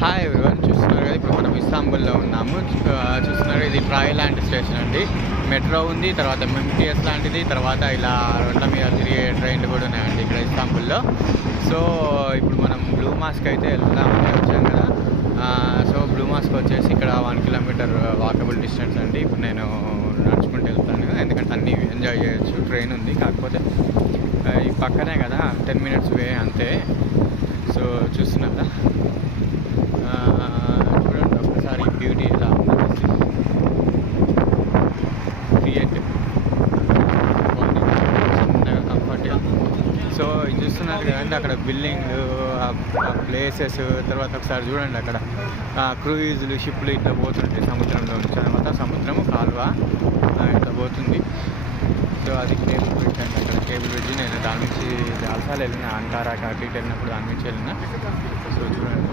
Hi everyone, చూస్తున్నారు కదా ఇప్పుడు మనం ఇస్తాంబుల్లో ఉన్నాము. చూస్తున్నారు, ఇది ట్రాయ్లాండ్ స్టేషన్ అండి. మెట్రో ఉంది, తర్వాత ఎంఎంటీఎస్ లాంటిది, తర్వాత ఇలా రోడ్ల మీద తిరిగే ట్రైన్లు కూడా ఉన్నాయండి ఇక్కడ ఇస్తాంబుల్లో. సో ఇప్పుడు మనం బ్లూ మాస్క్ అయితే వెళ్దామని వచ్చాం కదా. సో బ్లూ మాస్క్ వచ్చేసి ఇక్కడ 1 కిలోమీటర్ వాకబుల్ డిస్టెన్స్ అండి. ఇప్పుడు నేను నడుచుకుంటూ వెళ్తాను ఎందుకంటే అన్నీ ఎంజాయ్ చేయొచ్చు. ట్రైన్ ఉంది, కాకపోతే ఈ పక్కనే కదా, 10 మినిట్స్ వే అంతే. సో చూస్తున్నారా, చూడండి ఒక్కసారి బ్యూటీ ఎలా ఉంది, క్రియేటివ్, చిన్నగా కంఫర్ట్గా. సో ఇది చూస్తున్నారు కదండి, అక్కడ బిల్డింగ్, ప్లేసెస్, తర్వాత ఒకసారి చూడండి అక్కడ క్రూయిజులు, షిప్లు ఇట్లా పోతుంటాయి సముద్రంలో నుంచి. తర్వాత సముద్రము కాలువ ఇట్లా పోతుంది. సో అది కేబుల్ బ్రిడ్జ్ అండి. అక్కడ కేబుల్ బ్రిడ్జ్ నేను దాని నుంచి చాలాసార్లు వెళ్ళిన, అంకారా అటు ఇటు వెళ్ళినప్పుడు దాని నుంచి వెళ్ళిన. సో చూడండి